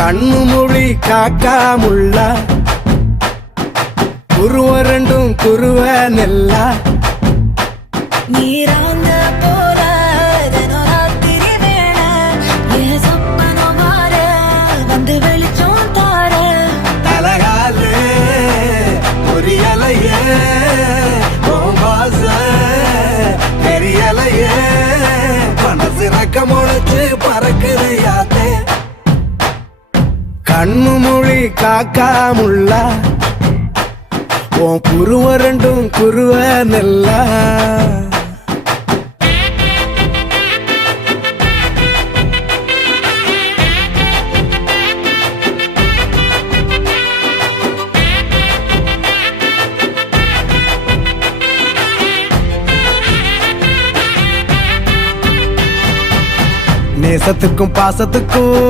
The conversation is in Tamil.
கண்ணு மொழி காக்காமுள்ள குருவ ரெண்டும் குருவ நெல்லா நீராங்க போல தினராத்திரி வேண என் சொப்பனம் மாற வந்து வெளிச்சம் தார தலகாலே பொரியலையே வாச பெரியலையே மனசு ரக்க முளைச்சு பறக்குது யாத்தே கண்ணு மொழி காக்காமுள்ள உன் குருவ ரெண்டும் குருவ நெல்லா நேசத்துக்கும் பாசத்துக்கும்